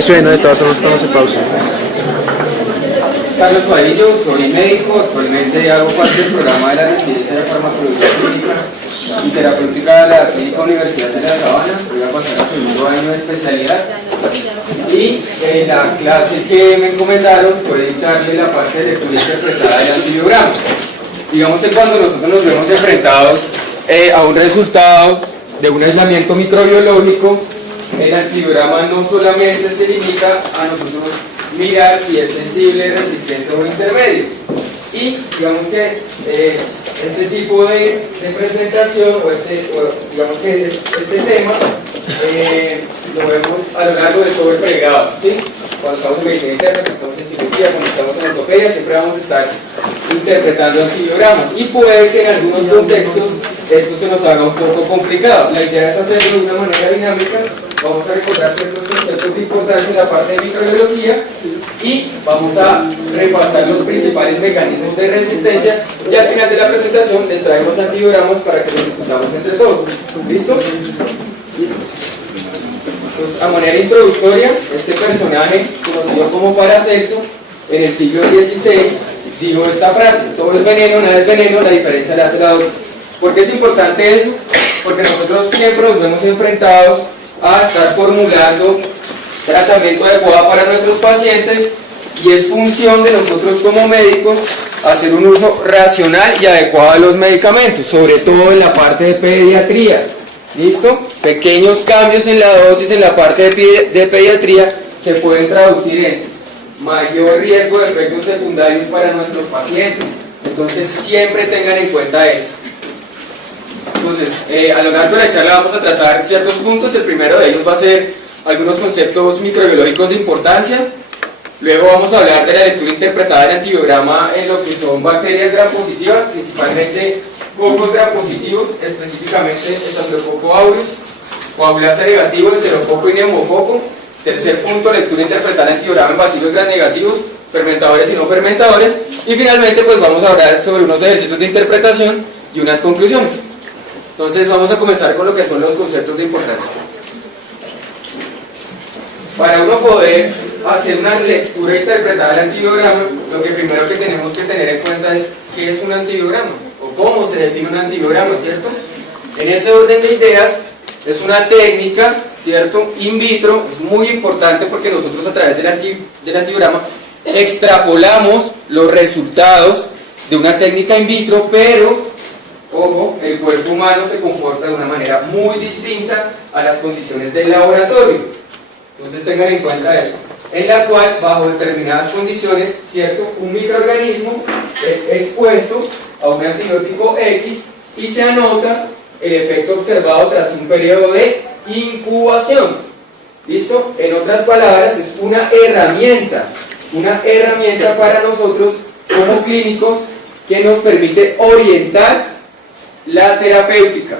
Ahí suena de todas formas cuando se pausa. Carlos Vadillo, soy médico, actualmente hago parte del programa de la residencia de farmacología clínica y terapéutica de la Clínica Universidad de La Sabana. Voy a pasar al segundo año de especialidad y la clase que me encomendaron fue dictarle la parte de lectura interpretada del antibiograma. Digamos que cuando nosotros nos vemos enfrentados a un resultado de un aislamiento microbiológico, el antibiograma no solamente se limita a nosotros mirar si es sensible, resistente o intermedio. Y digamos que este tipo de presentación digamos que este tema lo vemos a lo largo de todo el pregrado, ¿sí? Cuando estamos en medicina interna, cuando estamos en cirugía, cuando estamos en ortopedia, siempre vamos a estar interpretando antibiogramas y puede que en algunos contextos esto se nos haga un poco complicado. La idea es hacerlo de una manera dinámica. Vamos a recordar ciertos conceptos de importancia en la parte de microbiología y vamos a repasar los principales mecanismos de resistencia y al final de la presentación les traemos antibiogramas para que los discutamos entre todos. ¿Listo? Entonces, a manera introductoria, este personaje conocido como Paracelso en el siglo XVI dijo esta frase: todo es veneno, nada es veneno, la diferencia la hace la dosis. ¿Por qué es importante eso? Porque nosotros siempre nos vemos enfrentados a estar formulando tratamiento adecuado para nuestros pacientes y es función de nosotros como médicos hacer un uso racional y adecuado de los medicamentos, sobre todo en la parte de pediatría. ¿Listo? Pequeños cambios en la dosis en la parte de pediatría se pueden traducir en mayor riesgo de efectos secundarios para nuestros pacientes. Entonces siempre tengan en cuenta esto. Entonces, a lo largo de la charla vamos a tratar ciertos puntos. El primero de ellos va a ser algunos conceptos microbiológicos de importancia. Luego vamos a hablar de la lectura interpretada del antibiograma en lo que son bacterias gram positivas, principalmente cocos gram positivos, específicamente Staphylococcus aureus, coagulasa negativo, enterococo y neumococo. Tercer punto, lectura interpretada del antibiograma en bacilos gram negativos, fermentadores y no fermentadores. Y finalmente pues vamos a hablar sobre unos ejercicios de interpretación y unas conclusiones. Entonces vamos a comenzar con lo que son los conceptos de importancia. Para uno poder hacer una lectura interpretada del antibiograma, lo que primero que tenemos que tener en cuenta es qué es un antibiograma o cómo se define un antibiograma, ¿cierto? En ese orden de ideas es una técnica, ¿cierto? In vitro, es muy importante porque nosotros a través del antibiograma extrapolamos los resultados de una técnica in vitro, pero ojo, el cuerpo humano se comporta de una manera muy distinta a las condiciones del laboratorio. Entonces tengan en cuenta eso. En la cual, bajo determinadas condiciones, ¿cierto? Un microorganismo es expuesto a un antibiótico X y se anota el efecto observado tras un periodo de incubación. ¿Listo? En otras palabras, es una herramienta para nosotros como clínicos que nos permite orientar la terapéutica.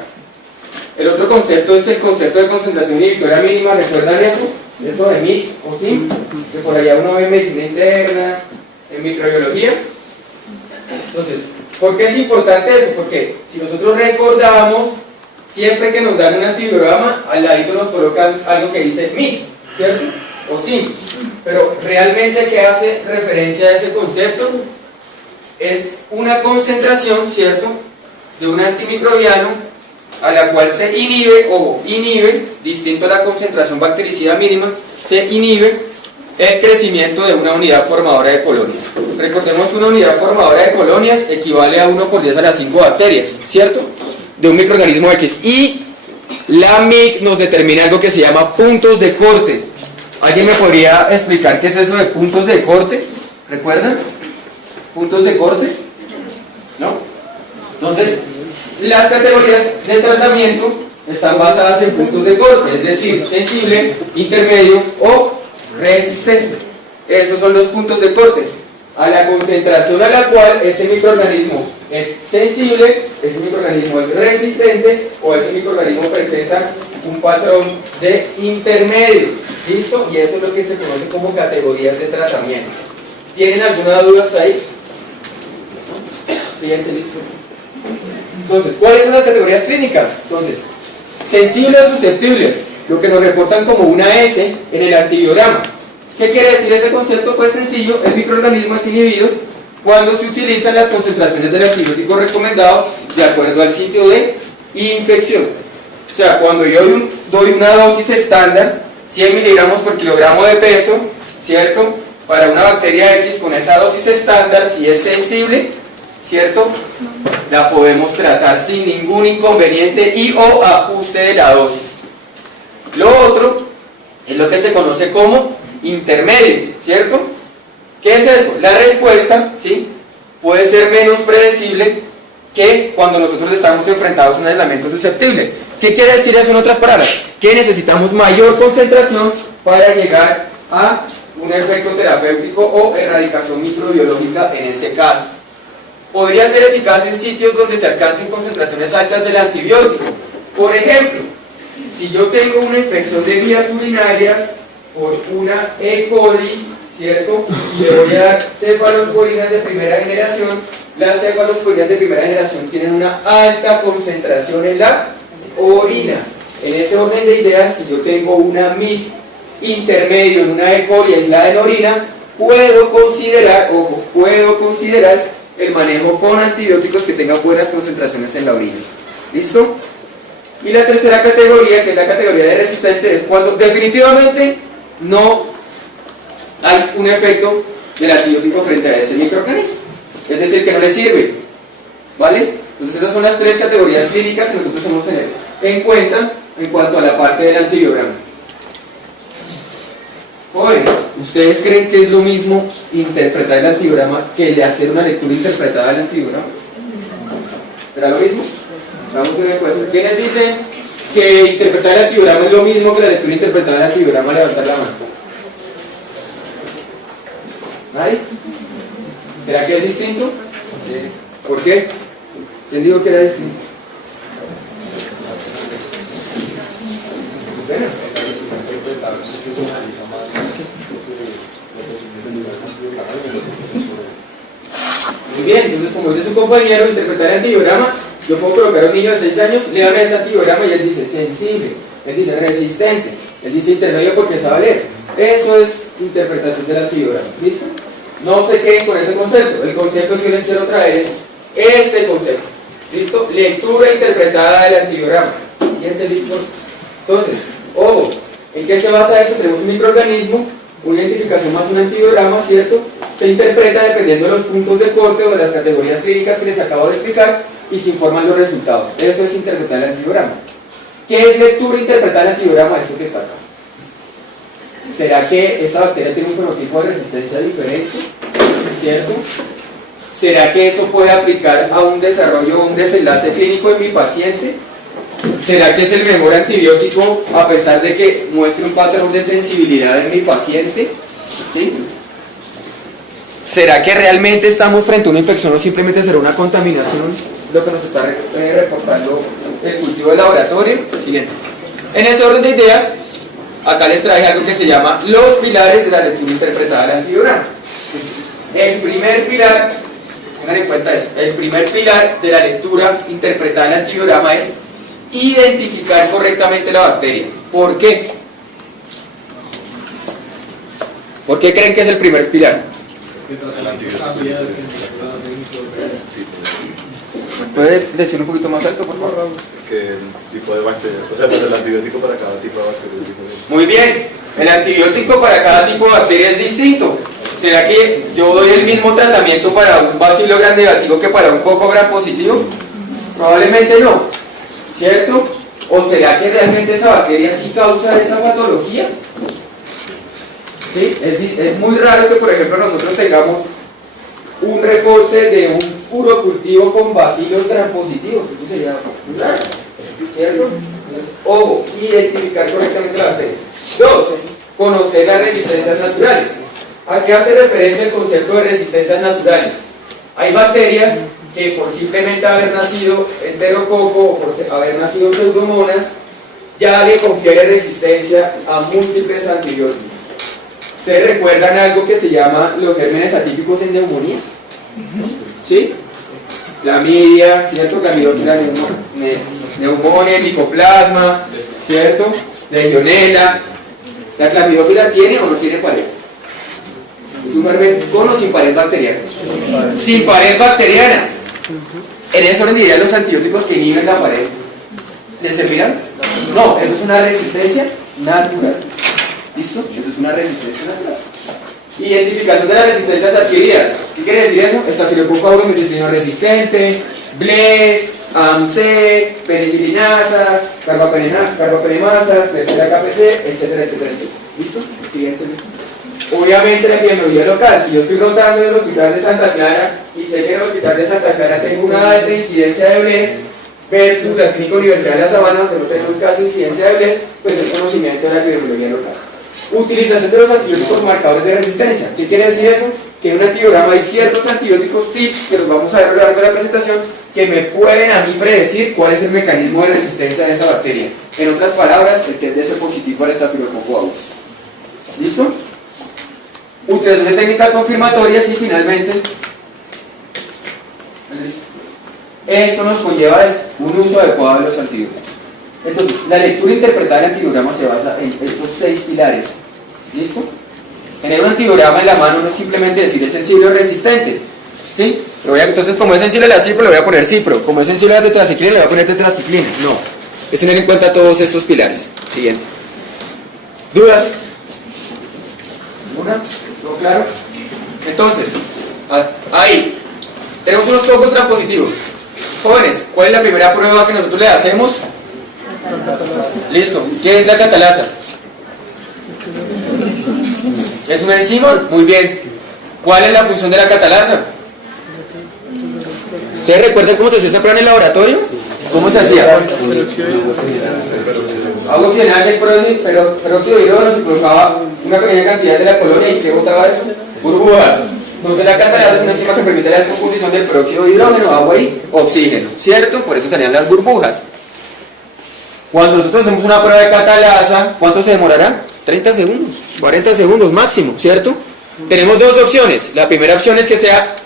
El otro concepto es el concepto de concentración inhibitoria mínima. ¿Recuerdan eso? Eso de MIC o SIM, que por allá uno ve en medicina interna, en microbiología. Entonces, ¿por qué es importante eso? Porque si nosotros recordamos, siempre que nos dan un antibiograma, al ladito nos colocan algo que dice MIC, ¿cierto? O SIM. Pero realmente, ¿qué hace referencia a ese concepto? Es una concentración, ¿cierto?, de un antimicrobiano a la cual se inhibe, distinto a la concentración bactericida mínima, se inhibe el crecimiento de una unidad formadora de colonias. Recordemos que una unidad formadora de colonias equivale a 1 por 10 a las 5 bacterias, ¿cierto?, de un microorganismo X. Y la MIC nos determina algo que se llama puntos de corte. ¿Alguien me podría explicar qué es eso de puntos de corte? ¿Recuerdan? ¿Puntos de corte? ¿No? Entonces, las categorías de tratamiento están basadas en puntos de corte, es decir, sensible, intermedio o resistente. Esos son los puntos de corte. A la concentración a la cual ese microorganismo es sensible, ese microorganismo es resistente o ese microorganismo presenta un patrón de intermedio. ¿Listo? Y eso es lo que se conoce como categorías de tratamiento. ¿Tienen alguna duda hasta ahí? Siguiente, listo. Entonces, ¿cuáles son las categorías clínicas? Entonces, sensible o susceptible. lo que nos reportan como una S en el antibiograma. ¿Qué quiere decir ese concepto? Pues sencillo, el microorganismo es inhibido cuando se utilizan las concentraciones del antibiótico recomendado de acuerdo al sitio de infección. O sea, cuando yo doy una dosis estándar, 100 miligramos por kilogramo de peso, ¿cierto? Para una bacteria X con esa dosis estándar, si es sensible, ¿cierto? La podemos tratar sin ningún inconveniente y o ajuste de la dosis. Lo otro es lo que se conoce como intermedio, ¿cierto? ¿Qué es eso? La respuesta, ¿sí?, puede ser menos predecible que cuando nosotros estamos enfrentados a un aislamiento susceptible. ¿Qué quiere decir eso en otras palabras? Que necesitamos mayor concentración para llegar a un efecto terapéutico o erradicación microbiológica en ese caso. Podría ser eficaz en sitios donde se alcancen concentraciones altas del antibiótico. Por ejemplo, si yo tengo una infección de vías urinarias por una E. coli, ¿cierto? Y le voy a dar cefalosporinas de primera generación. Las cefalosporinas de primera generación tienen una alta concentración en la orina. En ese orden de ideas, si yo tengo una MIC intermedio en una E. coli aislada en orina, puedo considerar el manejo con antibióticos que tengan buenas concentraciones en la orina. ¿Listo? Y la tercera categoría, que es la categoría de resistente, es cuando definitivamente no hay un efecto del antibiótico frente a ese microorganismo, es decir, que no le sirve, ¿vale? Entonces esas son las tres categorías clínicas que nosotros tenemos que tener en cuenta en cuanto a la parte del antibiograma. Jóvenes, ¿ustedes creen que es lo mismo interpretar el antibiograma que de hacer una lectura interpretada del antibiograma? ¿Será lo mismo? Vamos a una encuesta. ¿Quiénes dicen que interpretar el antibiograma es lo mismo que la lectura interpretada del antibiograma? Levantar la mano. ¿Nadie? ¿Será que es distinto? Sí. ¿Por qué? ¿Quién dijo que era distinto? Bueno. Muy bien, entonces como dice su compañero, interpretar el antibiograma, yo puedo colocar a un niño de 6 años, léame ese antibiograma y él dice sensible, él dice resistente, él dice intermedio porque sabe leer. Eso es interpretación del antibiograma, ¿listo? No se queden con ese concepto, el concepto que yo les quiero traer es este concepto, ¿listo? Lectura interpretada del antibiograma. Siguiente, ¿listo? Entonces, ojo, ¿en qué se basa eso? Tenemos un microorganismo, una identificación más un antibiograma, ¿cierto? Se interpreta dependiendo de los puntos de corte o de las categorías clínicas que les acabo de explicar y se informan los resultados. Eso es interpretar el antibiograma. ¿Qué es lectura interpretada del antibiograma? Esto que está acá. ¿Será que esa bacteria tiene un fenotipo de resistencia diferente? ¿Cierto? ¿Será que eso puede aplicar a un desarrollo, un desenlace clínico en mi paciente? ¿Será que es el mejor antibiótico a pesar de que muestre un patrón de sensibilidad en mi paciente? ¿Sí? ¿Será que realmente estamos frente a una infección o simplemente será una contaminación lo que nos está reportando el cultivo de laboratorio? Siguiente. En ese orden de ideas, acá les traje algo que se llama los pilares de la lectura interpretada del antibiograma. El primer pilar, tengan en cuenta esto, el primer pilar de la lectura interpretada del antibiograma es identificar correctamente la bacteria. ¿Por qué? ¿Por qué creen que es el primer pilar? ¿Puede decir un poquito más alto, por favor? ¿Qué tipo de bacteria? O sea, pues el antibiótico para cada tipo de bacteria es diferente. Muy bien, el antibiótico para cada tipo de bacteria es distinto. ¿Será que yo doy el mismo tratamiento para un bacilo gram negativo que para un coco gram positivo? Probablemente no, ¿cierto? ¿O será que realmente esa bacteria sí causa esa patología? ¿Sí? Es muy raro que, por ejemplo, nosotros tengamos un reporte de un puro cultivo con bacilos gram positivos. Eso sería muy raro, ¿cierto? Entonces, ojo, identificar correctamente la bacteria. 2. Conocer las resistencias naturales. ¿A qué hace referencia el concepto de resistencias naturales? Hay bacterias que por simplemente haber nacido enterococo o por haber nacido pseudomonas, ya le confiere resistencia a múltiples antibióticos. ¿Ustedes recuerdan algo que se llama los gérmenes atípicos en neumonía? ¿Sí? Clamidia, ¿cierto? Clamidophila neumonía, micoplasma, ¿cierto? Legionela. ¿La clamidófila tiene o no tiene pared? ¿Es un germen con o sin pared bacteriana? Sin pared bacteriana. En ese orden de ideas, los antibióticos que inhiben la pared, ¿les servirán? No, eso es una resistencia natural. ¿Listo? Eso es una resistencia natural. Identificación de las resistencias adquiridas. ¿Qué quiere decir eso? Estafilococo aureus meticilino resistente, BLES, AMC, penicilinasas, carbapenemasas, Klebsiella KPC, etcétera, etcétera, etcétera. ¿Listo? Siguiente, listo. Obviamente la epidemiología local. Si yo estoy rotando en el hospital de Santa Clara y sé que en el hospital de Santa Clara tengo una alta incidencia de BLES versus la Clínica Universidad de La Sabana, donde no tenemos casi incidencia de BLES, pues es conocimiento de la epidemiología local. Utilización de los antibióticos marcadores de resistencia. ¿Qué quiere decir eso? Que en un antibiograma hay ciertos antibióticos tips, que los vamos a ver a lo largo de la presentación, que me pueden a mí predecir cuál es el mecanismo de resistencia de esa bacteria. En otras palabras, el test de ser positivo al estafilococo aureus. ¿Listo? Utilización de técnicas confirmatorias y finalmente, esto nos conlleva un uso adecuado de los antibióticos. Entonces, la lectura interpretada del antibiograma se basa en estos 6 pilares. ¿Listo? Tener un antibiograma en la mano no es simplemente decir es sensible o resistente. ¿Sí? Entonces, como es sensible a la cipro, le voy a poner cipro. Como es sensible a la tetraciclina, le voy a poner tetraciclina. No. Es tener en cuenta todos estos pilares. Siguiente. ¿Dudas? ¿Una? ¿Todo claro? Entonces, ahí. Tenemos unos cocos transpositivos. Jóvenes, ¿cuál es la primera prueba que nosotros le hacemos? Listo. ¿Qué es la catalasa? ¿Es una enzima? Muy bien. ¿Cuál es la función de la catalasa? ¿Ustedes recuerdan cómo se hacía esa prueba en el laboratorio? ¿Cómo se hacía? Agua oxigenada que es peróxido de hidrógeno, se colocaba una pequeña cantidad de la colonia y ¿qué botaba eso? Burbujas. Entonces la catalasa es una enzima que permite la descomposición del peróxido de hidrógeno, agua y oxígeno, ¿cierto? Por eso salían las burbujas. Cuando nosotros hacemos una prueba de catalasa, ¿cuánto se demorará? 30 segundos, 40 segundos máximo, ¿cierto? Tenemos dos opciones. La primera opción es que sea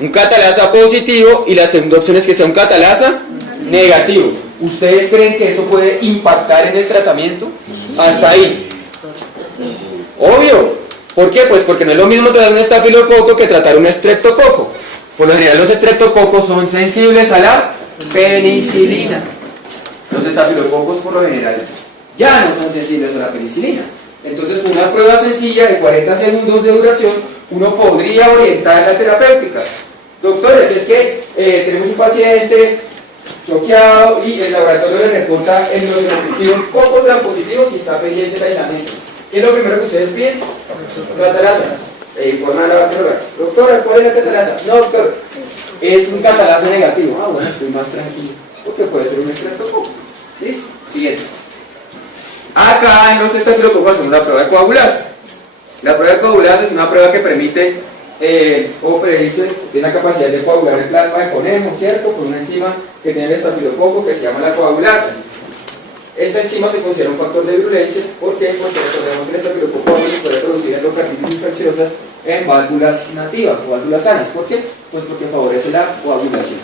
un catalasa positivo y la segunda opción es que sea un catalasa negativo. ¿Ustedes creen que eso puede impactar en el tratamiento? Hasta ahí. Obvio. ¿Por qué? Pues porque no es lo mismo tratar un estafilococo que tratar un estreptococo. Por lo general los estreptococos son sensibles a la penicilina. Los estafilococos por lo general ya no son sensibles a la penicilina. Entonces, con una prueba sencilla de 40 segundos de duración, uno podría orientar la terapéutica. Doctores, es que tenemos un paciente choqueado y el laboratorio le reporta en los grampositivos, cocos grampositivos y está pendiente el aislamiento. ¿Qué es lo primero que ustedes piden? Catalasa. Informa a la bacterióloga. Doctora, ¿cuál es la catalasa? No, doctor, es un catalasa negativo. Ah, bueno, estoy más tranquilo, porque puede ser un estreptococo. ¿Listo? Siguiente. Acá en los estafilococos hacemos la prueba de coagulasa. La prueba de coagulasa es una prueba que permite o predice la capacidad de coagular el plasma de conemo, ¿cierto? Por una enzima que tiene el estafilococo que se llama la coagulasa. Esta enzima se considera un factor de virulencia. ¿Por qué? Porque recordemos que el estafilococo se puede producir endocarditis infecciosas en válvulas nativas o válvulas sanas. ¿Por qué? Pues porque favorece la coagulación.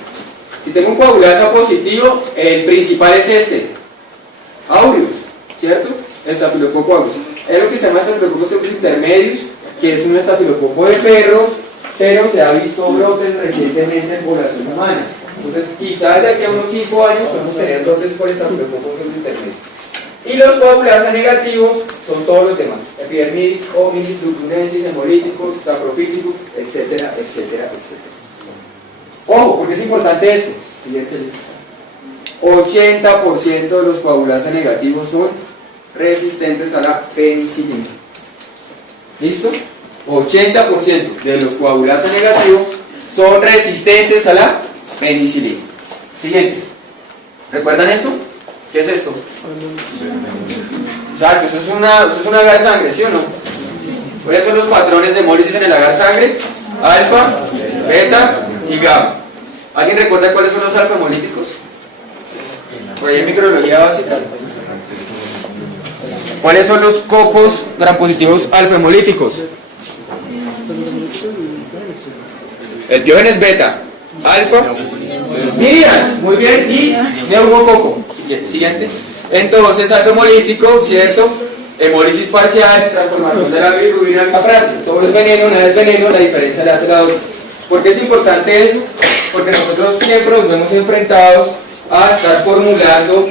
Si tengo un coagulasa positivo, el principal es este, aureus, ¿cierto? Estafilococo aureus. Es lo que se llama estafilococos intermedios, que es un estafilococo de perros, pero se ha visto brotes recientemente en población humana. Entonces, quizás de aquí a unos 5 años podemos tener brotes por estafilococos intermedios. Y los coagulasa negativos son todos los demás: epidermidis, hominis, leuconensis, hemolíticos, saprofíticos, etcétera, etcétera, etcétera. Ojo, porque es importante esto. 80% de los coagulasa negativos son resistentes a la penicilina. ¿Listo? 80% de los coagulasa negativos son resistentes a la penicilina. Siguiente. ¿Recuerdan esto? ¿Qué es esto? Exacto, eso es un agar sangre, ¿sí o no? ¿Cuáles son los patrones de hemólisis en el agar sangre? Alfa, beta y gamma. ¿Alguien recuerda cuáles son los alfa hemolíticos? Por ahí en microbiología básica. ¿Cuáles son los cocos grampositivos alfa hemolíticos? El Diógenes beta, alfa, Miriams, muy bien, y neumococo. Siguiente. Entonces, alfa-hemolítico, ¿cierto? Hemólisis parcial, transformación de la bilirrubina en alfa-frase. Todo es veneno, nada es veneno, la diferencia la hace la dosis. ¿Por qué es importante eso? Porque nosotros siempre nos vemos enfrentados a estar formulando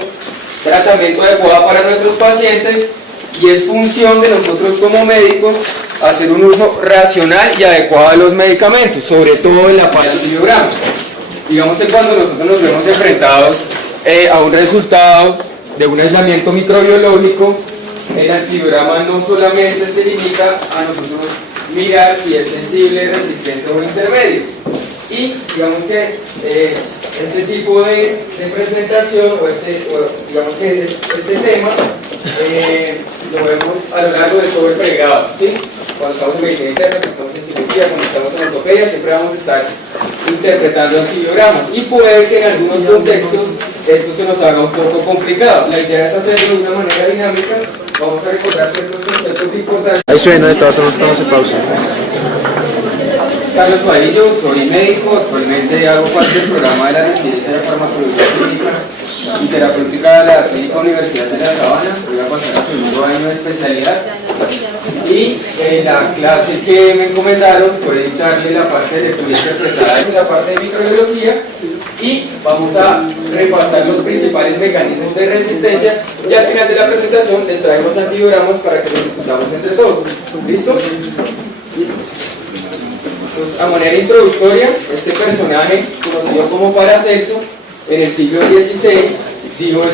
tratamiento adecuado para nuestros pacientes y es función de nosotros como médicos hacer un uso racional y adecuado de los medicamentos, sobre todo en la parte del antibiograma. Digamos que cuando nosotros nos vemos enfrentados a un resultado de un aislamiento microbiológico, el antibiograma no solamente se limita a nosotros mirar si es sensible, resistente o intermedio. Y digamos que este tipo de presentación digamos que este tema lo vemos a lo largo de todo el pregrado, ¿sí? Cuando estamos en medicina interna, cuando estamos en cirugía, cuando estamos en ortopedia, siempre vamos a estar interpretando antibiogramas y puede que en algunos contextos esto se nos haga un poco complicado. La idea es hacerlo de una manera dinámica. Vamos a recordar ciertos conceptos importantes. Ahí suena, de todas formas estamos en pausa. Carlos Vadillo, soy médico, actualmente hago parte del programa de la residencia de farmacología clínica y terapéutica de la Clínica Universidad de La Sabana. Voy a pasar al segundo año de especialidad y la clase que me encomendaron fue dictarle la parte de lectura interpretada y la parte de microbiología y vamos a repasar los principales mecanismos de resistencia y al final de la presentación les traemos antibiogramas para que los discutamos entre todos. ¿Listo? Entonces, a manera introductoria, este personaje, conocido como Paracelso, en el siglo XVI, dio esta